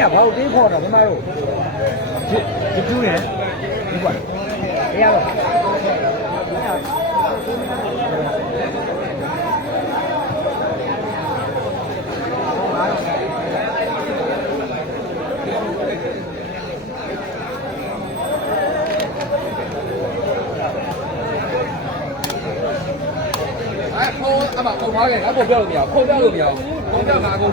ကဘာလို့တင်းခေါ်တာမမတို့ချစ်ချစ်ကျူးနေဒီကွာတရားတော့အဲဖုန်းအမပုံသွားခဲ့ငါပုံပြလို့မရဘူးဖုန်းပြလို့မရဘူးပုံပြငါကုန်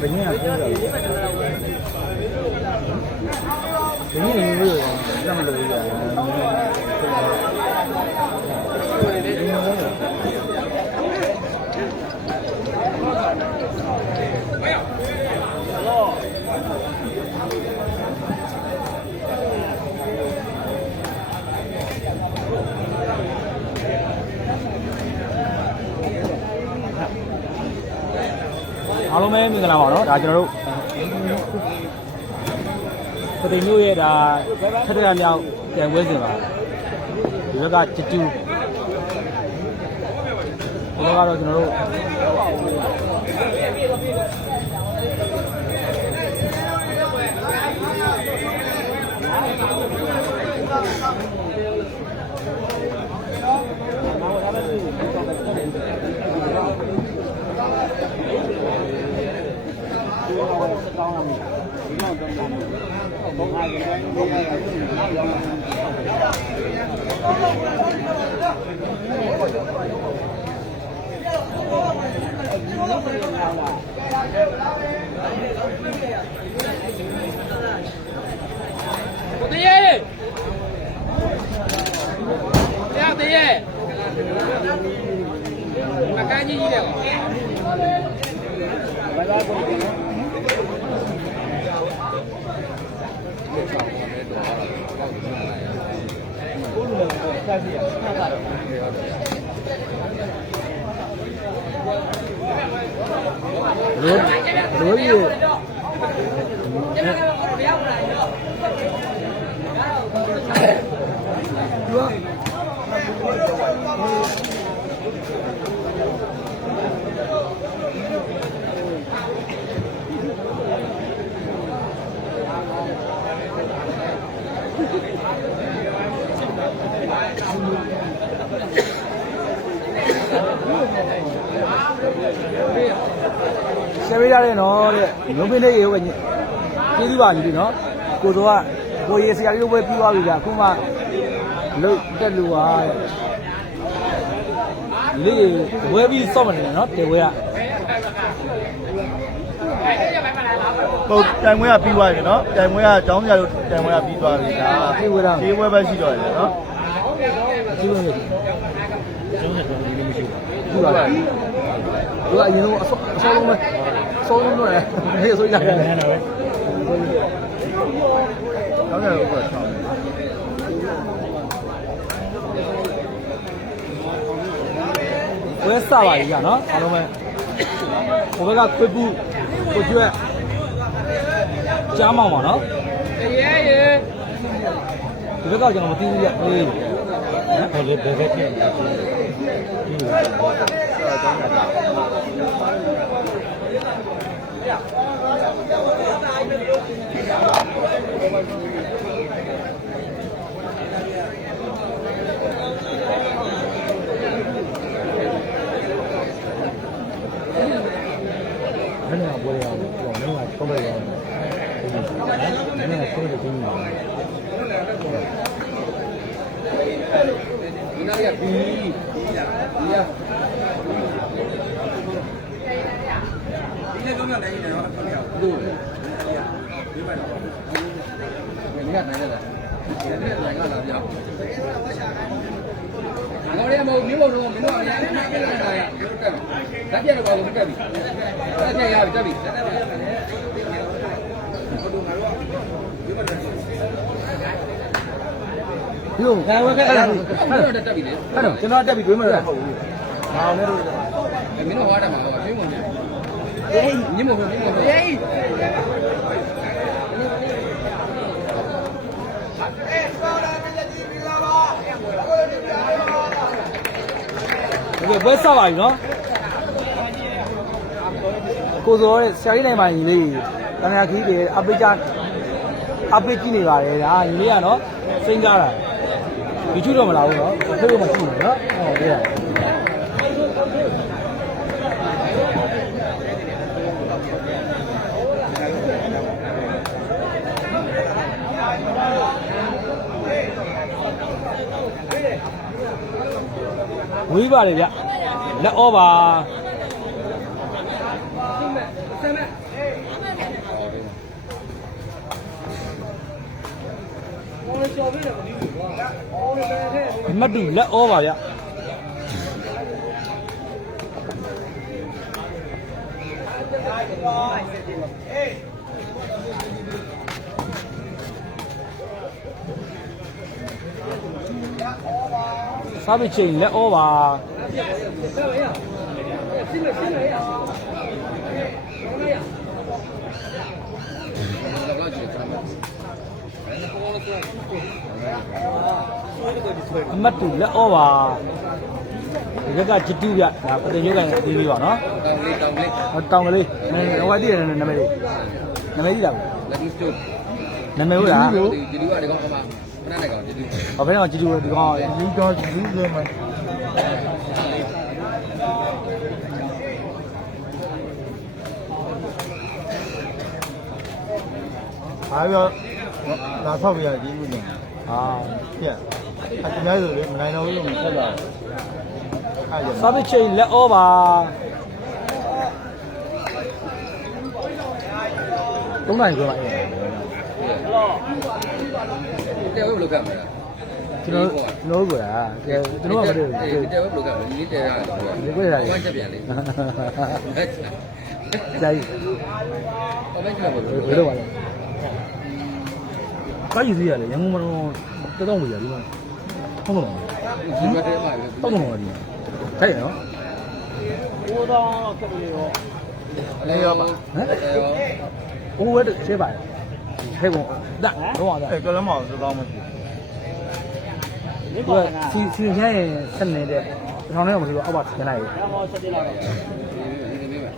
ဘယ်နည်းကပြောတာလဲဘယ်နည်းနေလို့တတ်မလို့ရ အားလုံးပဲမင်္ဂလာပါတော့ဒါကျွန်တော်တို့ပသိမ်မျိုးရဲ့ဒါထက်ထက်မြောက်ပြန်ဝဲစင်ပါဒီဘက်ကချစ်ကျူးဒီဘက်ကတော့ကျွန်တော်တို့ ရိုးရိုးရီဆေးပေးရတယ်နော်တဲ့ လုံးပင်းလေးရေဝဲကျေးဇူးပါညီလေးနော်ကိုစောကကိုရေဆရာလေးတို့ပဲပြီးသွားပြီကြာအခုမှလုတ်တက်လူပါတဲ့ဒီလေးဝဲပြီးစော့မနေနော်တေဝဲကဟုတ်တိုင်မွေးကပြီးသွားပြီနော်တိုင်မွေးကကျောင်းဆရာတို့တိုင်မွေးကပြီးသွားပြီဒါပြေဝဲတာဒီဝဲပဲရှိတော့တယ်နော်ကျေးဇူးနေကျောင်းဆက်တော်ဒီလိုမရှိဘူးဟုတ်ပါဘူးသူကအရင်ကအစောအစောလုံးပဲ ဆုံးလို့ရတယ်ဒီဆိုကြတယ်ကျောင်းကြလို့ကတော့ချောင်းဝဲစပါကြီးကနော်အားလုံးပဲဟိုဘက်ကခွေးပူကိုကျွဲကြားမောင်ပါနော်ရဲရဲဒီဘက်ကကျွန်တော်မသိဘူးပြအေးဟောလေဘယ်ဘက်ဖြစ်လဲဘယ်နဲ့ပေါ်ရ အောင်ဘယ်နဲ့ ဆုံးရအောင်ဘယ်နဲ့ဆုံးရတဲ့င်းနေဒီနားရဘီဒီရဒီရဒီလည်းတော့နိုင်နေတော့ဆောင်းရအောင်တို့ဒီမှာတော့ဒီကနိုင်တယ်လားဒီကနိုင်ကလာပြောင်းငါတို့လည်းမဟုတ်မျိုးဘုံလုံးမင်းတို့အရင်ကနိုင်တယ်လားတို့တက်လက်ပြတော့ဘာလို့တက်ပြီလက်ပြရပြီတက်ပြီဒီလိုဒါဝက်ကအဲ့ဒါအဲ့တော့တက်ပြီလေအဲ့တော့ကျွန်တော်တက်ပြီးတွေးမှတော့ဟုတ်ဘူး။ဟာလည်းတော့မင်းတို့ဟောတာမှာတော့ချင်းဝင်နေ ညမဟုတ်ညမဟုတ်ဒီကဘက်ဆောက်ပါပြီနော်ကိုစောရဲ့ဆရာကြီးနိုင်ပါညီလေးတန်ရာခီးတွေအပိကြအပိကြည့်နေပါတယ်ဒါညီလေးကနော်စိမ့်ကြတာဒီ ቹ တော့မလာဘူးနော်ဖေးလို့မရှိဘူးနော်ဟုတ်ကဲ့ ဝေးပါတယ်ဗျလက်ဩပါအမတ်တူလက်ဩပါဗျ စားပချိန်လက်ဩပါတော့ကြည့်ချမ်းပါအမတ်တူလက်ဩပါဒီဘက်ကဂျတူဗျဒါပတင်ရုပ်ကန်အသေးလေးပါနော်တောင်းလေးတောင်းလေးဟောတောင်ကလေးဟိုကတည်းကနာမည်လေးနာမည်ကြီးလားလက်ကြီးစတိုးနာမည်ဟုတ်လားဒီဒီလူကဒီကောင်ကမှ ခဏနဲ့ကောင်ဒီလူဟောဘယ်တော့ဂျတူဒီကောင်လူတော်လူတွေမှာအားပြောလာဆောက်ပြရဒီလူနေဟာပြက်အတများဆိုလေမနိုင်တော့ဘူးလို့မဆက်လာအားရစားပချိန်လက်ဩပါသုံးနိုင်ဆိုပါအေး တဲ့ဝက်ဘယ်လိုကမလဲကျွန်တော်ကျွန်တော်တို့ကကျွန်တော်ကမတည့်ဘူးတဲ့ဝက်ဘယ်လိုကမလဲဒီတဲ့ရတယ်ဒီကွေးရတယ်ဝမ်းချက်ပြန်လေကြိုက်အမေကဘယ်လိုဘယ်လိုပါလဲကားယူစီရတယ်ရန်ကုန်မှာတော့တောက်မရဒီမှာဟုတ်တော့ဒီမှာတဲမှာတောက်တော့ဒီထိုက်ရနော်လေရောပါဟမ်ဘိုးဝဲဆဲပါတယ်ခဲကုန်ဒါတော့ရအဲကလမောင်စောင်းမရှိသူကစီစီချ မ်းရင်ဆက်နေတဲ့ထောင်ထဲမှာမလို့အောက်ပါထင်လိုက်ရဒီနေ့ပဲ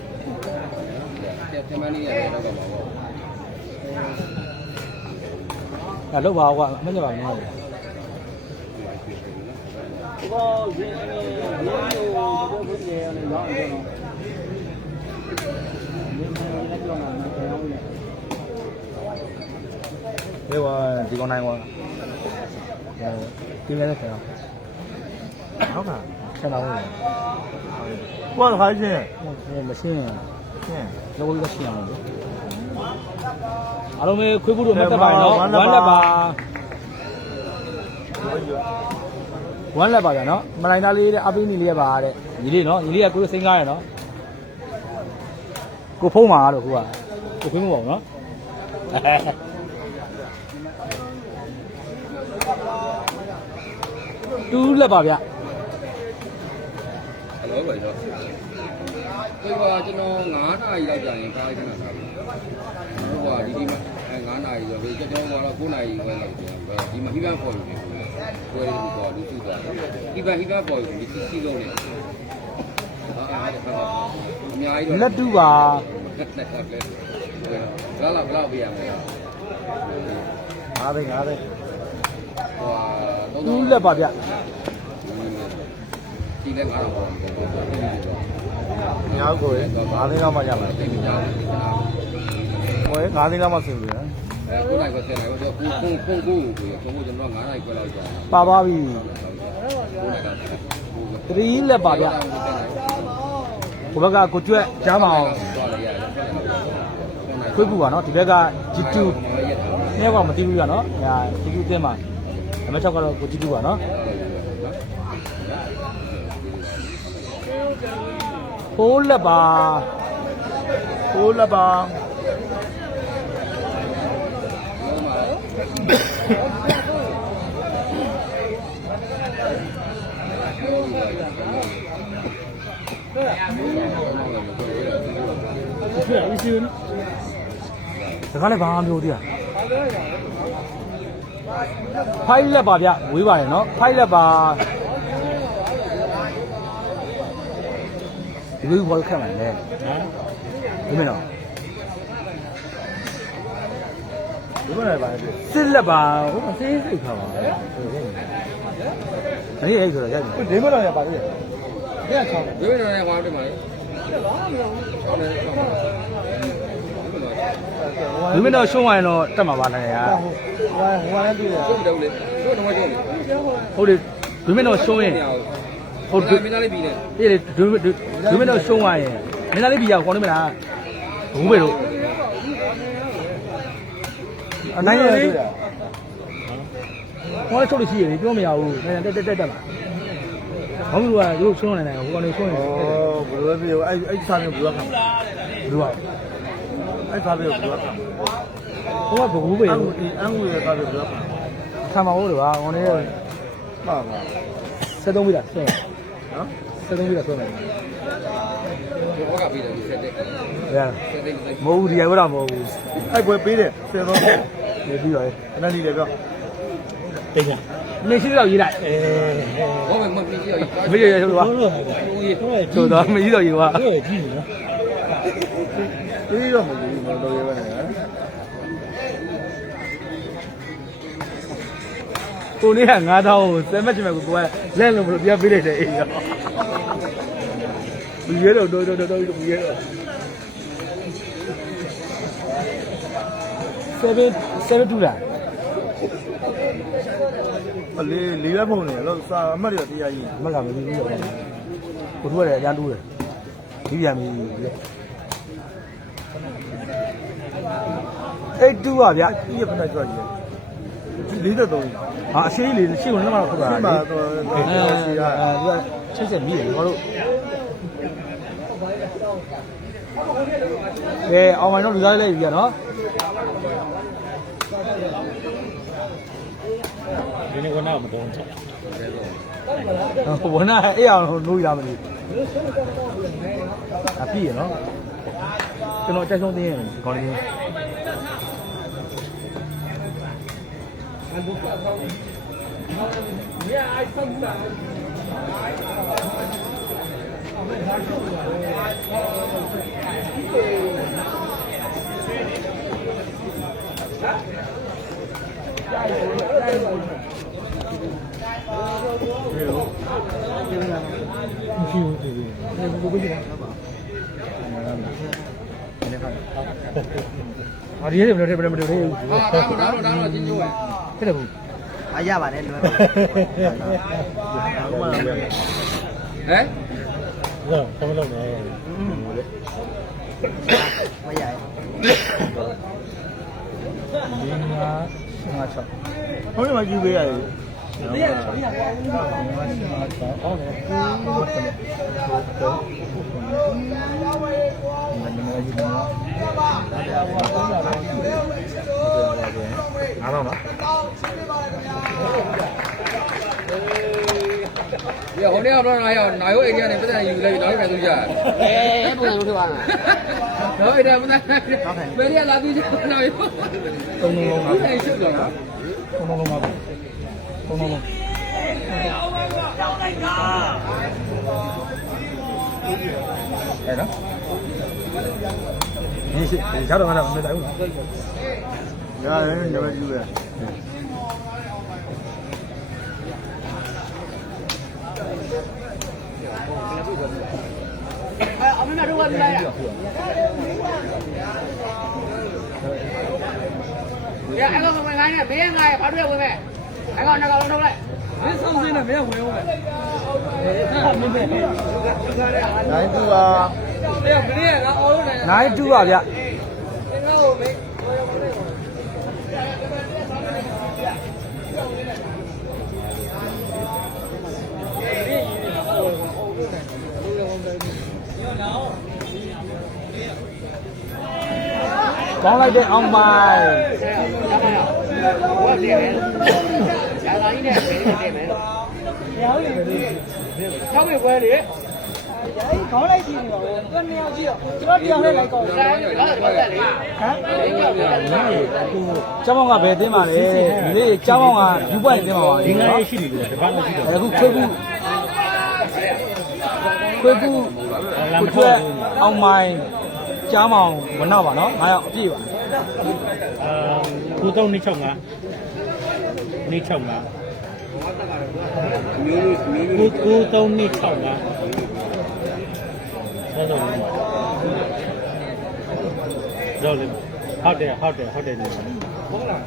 တဲ့မန်နီရတယ်တော့ပါဘောဒါလောက်ပါကွာမညပါဘူးနော်ဒီကဒီကောင်နိုင် ကွာဒီမဲ့နဲ့ခင်ဗျာဟုတ်ကဲ့ခင်ဗျာဟုတ်ကိုယ်ခိုင်းချင်းမရှင်းချင်းလောကရှင်းအောင်အားလုံးပဲခွေးဘူးတို့မတက်ပါနော်ဝမ်းလက်ပါဝမ်းလက်ပါဗျာနော်မလိုက်သားလေးတဲ့အပိနီလေးပါတဲ့ညီလေးနော်ညီလေးကကိုယ်စိန်ကားရနော်ကိုဖုံးမှာတော့ခုကကိုဖုံးမပေါ့နော် တူးလက်ပါဗျအလောပဲတော့ဒီကကျွန်တော်9နာရီလောက်ကြာရင်ကားခဏစားပြီဟိုကဒီဒီမှာအဲ9နာရီဆိုပြီးကျွန်တော်ကတော့9နာရီခွဲလောက်ကြာဒီမှာဟိဘပေါ်ယူနေကိုယ်လေးပေါ်လူစုသွားဟိဘဟိဘပေါ်ယူဒီစီစီလုံးနေအများကြီးတော့လက်တူပါလက်လက်လက်လာလာဘလောက်ပြရမလဲအားသိအားသိ ဟိုတူးလက်ပါဗျဒီလည်းငါတော့ပေါ့ညာကိုရငါးသိန်းလောက်မှရမှာတိတ်ကြတယ်ဟိုငါးသိန်းလောက်မှဆင်ပြီနော်အဲကိုနိုင်ကိုဆက်လိုက်တော့ကိုကိုကိုကိုကိုကိုကိုကျွန်တော်9နိုင်ခွဲလောက်ကြာပါပါပြီကိုနိုင်ကတရီလက်ပါဗျဟိုဘက်ကကိုကျွက်ကြားမအောင်သွားလိုက်ရတယ်ခွေးပူပါနော်ဒီဘက်က G2 နှစ်ယောက်ကမသိဘူးရနော်ဒါ G2 အတင်း မှာအမ6ကတော့ကို G2 ပါနော်ဟိုးလက်ပါဟိုးလက်ပါစကားလည်းဘာမှမပြောသေးတာ ဖိုင်လက်ပါဗျဝေးပါတယ်နော်ဖိုင်လက်ပါဒီလိုဘောခက်မှန်လေဒီမင်းတော့ဒီမှာလည်းပါပြီစစ်လက်ပါဟိုမသေးစိတ်ခါပါအေးအေးဆိုတော့ရတယ်ဒီမှာလည်းပါပြီတဲ့ချောင်းဒီလိုနဲ့ဟောတယ်မှာလေဟုတ်တယ် ဒီမင်းတော့ရှုံးသွားရင်တော့တက်မှာပါနိုင်ရဟိုဟိုဟိုလည်းတွေ့တယ်ကျုပ်တယ်လေကျုပ်တော့ကျုပ်လေဟုတ်တယ်ဒီမင်းတော့ရှုံးရင်ဟုတ်တယ်မင်းသားလေးပြီးနေအေးလေဒီဒီမင်းတော့ရှုံးသွားရင်မင်းသားလေးပြရခေါင်းနေမလားဘူးပဲလို့အနိုင်ရလေဟောချုပ်လို့ရှိရလေပြောမရဘူးနိုင်တက်တက်တက်တက်မှာဘာလို့လဲတို့ရှုံးနေတယ်ဟိုကနေရှုံးနေတယ်ဩဘယ်လိုလဲပြောအဲ့အဲ့စားမျိုးဘယ်လိုခံဘူးပါ အဲ့စားမျိုးဘယ်လိုခံဟိုကဘူးပဲအန်လို့ဒီအန်ဝေးစားမျိုးဘယ်လိုခံဆံမဟုတ်တယ်ဗျာဟိုနေပါပါ73ပြီလားဆွဲနော်73ပြီလားဆွဲမယ်ဟောကပြီးတယ်ဆက်တဲ့ဘယ်ရဆက်တဲ့မဟုတ်ဘူးဒီရိုက်ဝတ်တာမဟုတ်ဘူးအဲ့ပွဲပေးတယ်ဆယ်သောနေပြီးတော့အနန္ဒီလည်းပြောတိတ်ကနေရှိတော့ရေးလိုက်အဲဟောမမပြီးရောမရရဆိုတော့ဦးကြီးဆိုတော့မကြီးတော့ရေးပါပြီး တော့မကြည့်ဘူးတော့ရဲပဲနော်ကိုလေးက9000ကိုစက်မချင်မဲ့ကိုကလက်လုံးမလို့ပြပေးလိုက်တယ်အေးရောဘူးရဲတော့တော့တော့တော့ဘူးရဲတော့7 72လားအလေးလေးပဲဖုန်နေလို့စာအမှတ်ရတရားကြီးမလားမပြီးဘူးတော့ကိုတို့ရတယ်အကျန်းတူးတယ်ပြီးပြန်ပြီ အဲ့တူပါဗျာဒီရဖက်ကြွကြီးလေးတော့တော့ဟာအရှိလေးရှေ့ကတော့တော့ခက်တာဒီမှာတော့အဲအဲဒီကချက်ချက်မိတယ်ဘာလို့ကဲအောင်မိုင်တော့လူသားလေးလိုက်ပြီနော်ဒီနေ့ကတော့မတော်ချက်ဝနာအေးအောင်လို့ရမလို့အပြည့်ရနော်ကျွန်တော်အတက်ဆုံးသိရင်ဒီကောင်းလေး မရှိဘူးဒီလိုဘယ်လိုလဲအာဒီရဲ ဘယ်လိုလဲဘယ်လိုမလုပ်လဲဟာဒါတော့ဒါတော့ချင်းကျိုးပဲတဲ့ဘူးအရပါတယ်လွယ်ဟိုမှာလည်းဟမ်တော့သမလုံးနေမရဘူးဒီမှာငါချောက်ဟိုမှာယူပေးရတယ်ဟုတ်တယ်ပဲယူနေတော့ အားတော့နော်ဒီဟိုနေ့ကတော့နားရောက်နာယိုအိမ်ကနေပတ်စံယူလိုက်ပြီးနောက်ပြန်သူကြအဲပုံစံလို့ထွက်သွားတာတော့အဲ့ဒါမနာဘယ်ရလာပြီးနာယိုသုံးလုံးလုံးပါဘူးအဲ့ရှုပ်တော့နော်သုံးလုံးလုံးပါသုံးလုံးလုံးအဲ့ နော်ဒီရှိဒီချောက်တော့ကတော့မတိုင်ဘူးနော်ရတယ်ညမကျူးပဲရအဲ့ကောင်ဝင်ခိုင်းနေဘေးငါရဘာတွေ့ဝင်မဲ့ အဲ့ကောင်နှစ်ကောင်လုံးထုတ်လိုက်မင်းဆုံးစင်းနဲ့မင်းဝင်ဦးမယ်နိုင်သူပါနိုင်တူပါဗျကောင်းလိုက်တဲ့အောင်ပို င်ဟောတယ်ရလာကြီးနဲ့ဘေးနဲ့တည့်မယ်ချောင်းပြေပွဲလေခေါင်းလိုက်ကြည့်နေပါဦးသူနှစ်ယောက်ကြည့်တော့ကျွန်တော်တယောက်နဲ့လိုက်ကောင်းတယ်ဒါကတော့ပတ်သက်လေဟမ်ကျောင်းပေါင်းကဘယ်တင်းပါလဲဒီနေ့ကျောင်းပေါင်းကယူပွိုင်တင်းပါပါဒီလေငါနော်ရေးရှိနေတယ်တပတ်လောက်ရှိတော့အခုခွေးကူခွေးကူလာမကိုထောကျွဲက်အောင်မိုင်ကြားမောင်မနောက်ပါနော်ငါရောက်အပြည့်ပါအာ ကိုတော့နေ6ငါနေ6ငါမျိုးလို့မျိုးကိုလို့ကိုတော့နေ6ငါဆောတော့တော့လေဟုတ်တယ်ဟုတ်တယ်ဟုတ်တယ်နေဟုတ်လား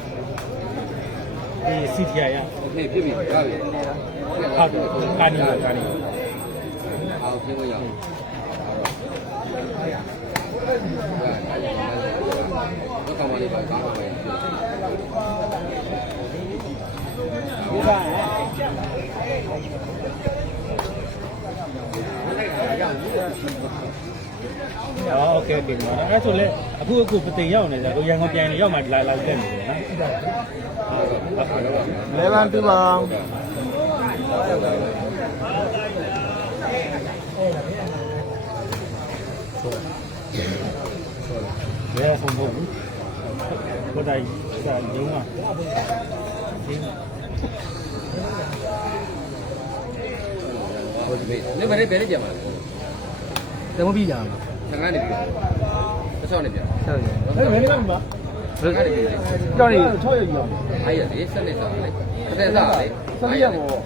ဒီစီတီယာရဖြစ်ဖြစ်ပြီဒါပြီဟုတ်တယ်ကာနီလာကာနီအောင်ပြင်းရအောင်တော့ကောင်းပါလေပါကောင်းပါ လေ အော်โอเคโอเคအဲ့ဆိုလေအခုအခုပသိမ်ရောက်နေကြကိုရန်ကုန်ပြန်နေရောက်မှလာလာတက်နေတယ်နော် လေဗန်တူပါ ဘယ်ဆုံးဖို့ကိုတိုင်စာရုံး မှာဟုတ်ပြီနေမနေ့ဘယ်နေ့ပြန်မှာတမပြီးကြမှာလဲငါးနေပြီတစ်ချောင်းနေပြန်ဆက်ရအဲ့ဘယ်နေမှာငါးနေပြီကြောက်နေ6ရက်ကြီးအောင်အားရလေစက်နေစားလေခက်စားလေ7ရက်ပေါ့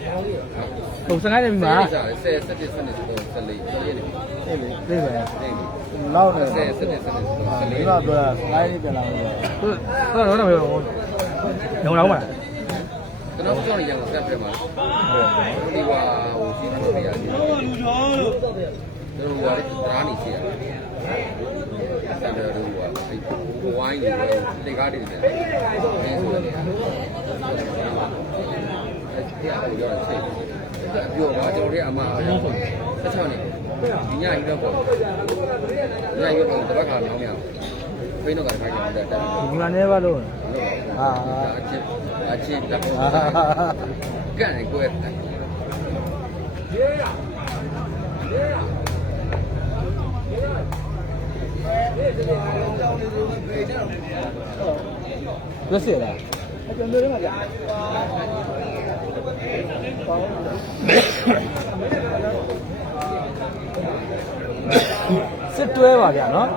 ဟိုစငိုင်းနေပြီမှာစားလေဆက်ဆက်စက်နေဆိုဆက်လေရေးနေပြီအေးလေသိပဲလောက်တယ်ဆက်ဆက်ဆက်နေဆက်လေဒီမှာပြောတာ9ရက်ပြန်လာလို့သူတော့တော့တော့ညောင်းတော့မှာ ကျွန်တော်ကြောက်နေကြတော့ဆက်ပြမှာဒီဟာဟိုစီးလို့ပြရတယ်လူကျော်လို့တို့ဟာလေဓာတ်နေရှိရတယ်ဆက်တယ်တို့ဟာအဲဝိုင်းနေလေကားတွေနေတယ်အဲဆိုနေတယ်အဲဒီအကိုကြောင့်ချိန်ပြောပါကျွန်တော်တို့အမဆက်ချောင်းနေဒီညကြီးတော့ပေါ့ညကြီးတော့တပတ်ခါနောင်းမရဖိနေတော့ကခိုင်းတယ်တက်တယ်ဒီမှာနေပါလို့ ဟာအချစ်အချစ်တက်ကန်ကိုယ်လွတ်စစ်လားကျွန်တော်တို့ကကြာစစ်တွဲပါဗျာနော်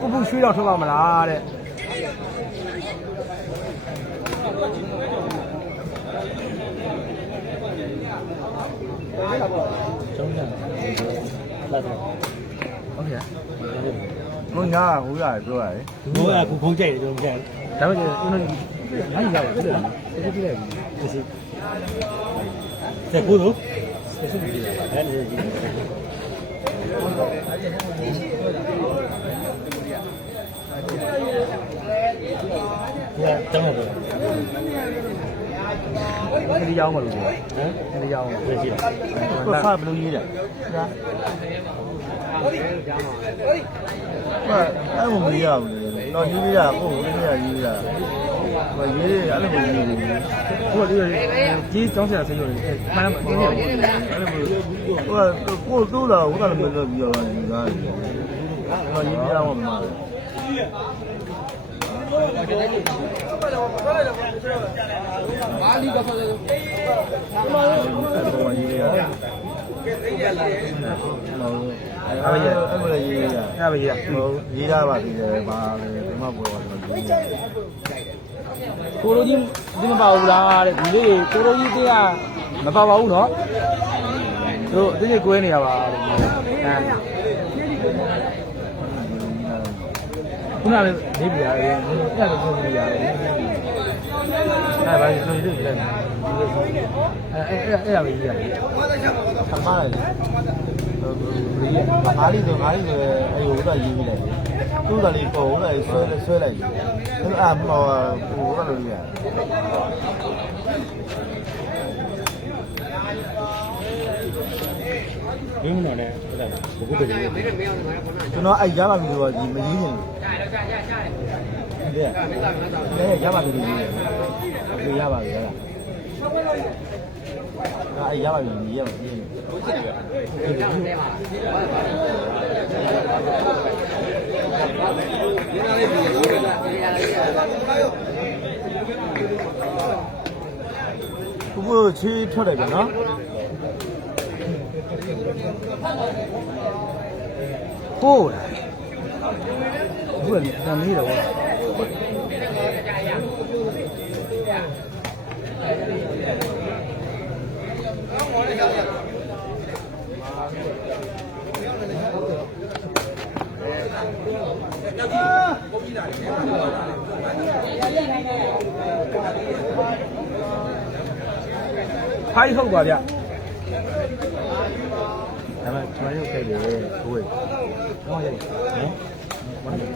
ကုပ္ပုရွှေတော့ထွက်ပါမလားတဲ့ ကျုံးတယ်လာတော့ ဟုတ်ကဲ့မငါဟိုရတယ်ပြောရတယ်ဘိုးကခုဖုံးကြိုက်တယ်ကျုံးကြိုက်ဒါပေမဲ့ကျွန်တော်နိုင်ရောက်တယ်လားဒီကြည့်လိုက်ဒီစီဆက်ကိုတော့ဆက်စုကြည့်တယ်အဲ့ဒီကြည့်ရတမ်းတော့ဟ ဒီကြောင်းမလို့ဟမ်ဒီကြောင်းဘယ်ရှိလဲကိုဖာဘယ်လိုရေးတာဒါဟာအဲ့လိုမရဘူးလေတော့ရေးရကိုယ်ကိုရေးရရေးရဟိုရေးရအဲ့လိုမရေးဘူးဟိုဒီကြီးကြောင်းဆရာဆေးရုံလေးမှန်မှန်တယ်အဲ့လိုမျိုးဟိုကိုတိုးလာဟိုကလည်းမလုပ်ပြီးတော့ဒီကားတော့ရေးပြအောင်မှာဘာလီကဆိုလဲ ပေါ်ရေးရဟုတ်အဲ့ရအဲ့လိုရေးရအဲ့ပဲကြီးဟိုရေးရပါသေးတယ်ဘာလဲဒီမှာပေါ်တော့ရေးရကိုလိုကြီးဒီမပါဘူးလားတဲ့ဒီလေးကိုလိုကြီးတင်းကမပါပါဘူးနော်တို့အတင်းကြီးကွဲနေရပါတဲ့အဲ ခုနလည်းနေပြရတယ်အဲ့ဒါကိုနေရတယ်အဲ့ဘာလို့ဒီလိုလဲအဲ့အဲ့အဲ့ရပဲကြီးရတယ်သမားလေငါးလီဆိုငါးလီဆိုအဲဟိုကရေးပြီးလိုက်သူ့ကလေးပေါ်ဟိုကဆွဲဆွဲလိုက်အဲ့အာဟိုဟိုကလိုရေးရဘင်းမနော်နဲ့အဲ့ဒါဘုခုပဲလေးကျွန်တော်အဲ့ရပါပြီဆိုတော့ဒီမရေးနေဘူး တဲ့တဲ့ရပါပြီရေးတယ်ရပါပြီလားအဲ့ရပါပြီရေးရမှာရေးနေဘုရားချေးထွက်တယ်ဗျနော်ဟိုးလား ဘုရားတန်နေတော့ဖိုင်ဟုတ်ပါဗျဒါမှကျွန်တော်ရုပ်ခဲ့တယ်ဘိုးဟောရတယ်နော်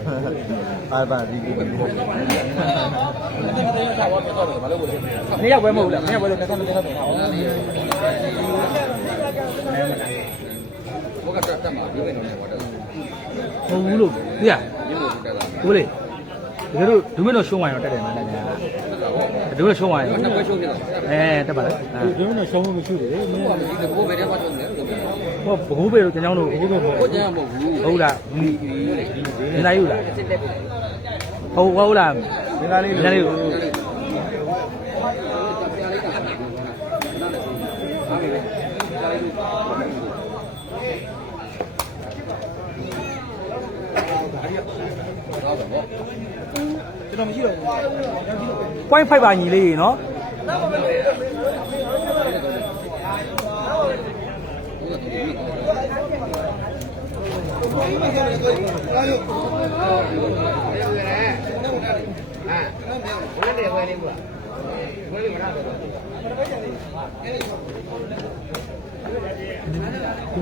အဲ့ဒါဘုရားပါတောင်းတယ်ဟောတဲ့အဲတဲ့တဲ့တဲ့ကောင်များရောက်နေညပဲတော့များပါဒီလိုဟိုလာဒီတော့ဘူးမနာတော့ဟောပါလားသူစင်းမှာဟမ်ဘာချင်းဝဲအာဘာဒီဒီဘုနေရောက်ပဲမဟုတ်လားနေရောက်ပဲလို့တက်တက်တက်တက်ဘုကတက်တက်မှာဒီပဲနေတယ်ဟောတယ်ဟုတ်ဘူးလို့ပြရညမို့တက်လာကိုလေတကယ်လို့ဒုမင်းတော့ရှုံးဝိုင်းတော့တက်တယ်မလား ညာဒုမင်းရှုံးဝိုင်းနှစ်ပွဲရှုံးနေတာအဲတက်ပါလေဘင်းမနော်ရှောင်းမှုမရှိဘူးလေဘုကဒီဘိုးပဲတဲ့ဘာလို့လဲလို့ပြောဟောဘကူးပေလို့ကျွန်တော်တို့ဘကူးပေပေါ့ကိုကျန်မဟုတ်ဘူးဟုတ်လားနေလိုက်ယူလားဟုတ်ဟုတ်လားဒီလားလေးနေလို တော်မရှိတော့ဘူး point 5ပါညီလေးနော်အာဘယ်နဲ့ဝယ်နေဘူးလားဝယ်နေမှာတော့ဒီ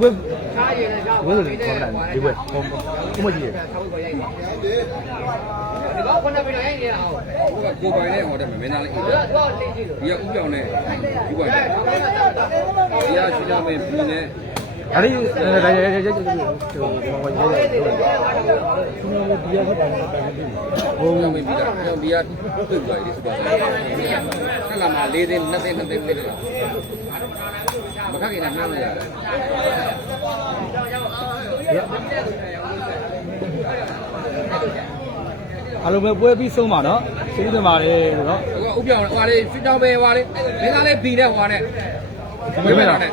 ဘက်ချားရည်နဲ့ချားဘယ်လိုလဲခေါ်တာဒီဘက်ဟောဘုမကြီးရ ဆောက်ကိုရိုက်ပါဒီကောခုနကပြရိုက်နေတာဟုတ်ဘုကကိုပိုင်နဲ့ဟောတယ်မင်းသားလေးဒီတော့လေးကြည့်လို့ဒီကဥပြောင်းနဲ့ဒီကွာဒီကရှိကြမယ်ပြည်နဲ့အဲ့ဒီဒါရရရရဟိုဒီရဟုတ်တယ်တိုင်ပြီးဘုံဝင်ပြီးတာကျောင်းဒီကတွေ့သွားပြီစပါဆက်လာမှာ၄သိန်း၂သိန်း၂သိန်းလေးတော့မခက်ခင်ကနှမ်းလိုက်ရတယ် အလုံးပဲပွဲပြီးဆုံးပါနော်ကျေးဇူးတင်ပါတယ်လို့နော်ဥပြောင်းဟွာလေးစစ်တောင်းပဲဟွာလေးမင်းသားလေးဘီနဲ့ဟွာနဲ့ဒီမဲ့တော့နဲ့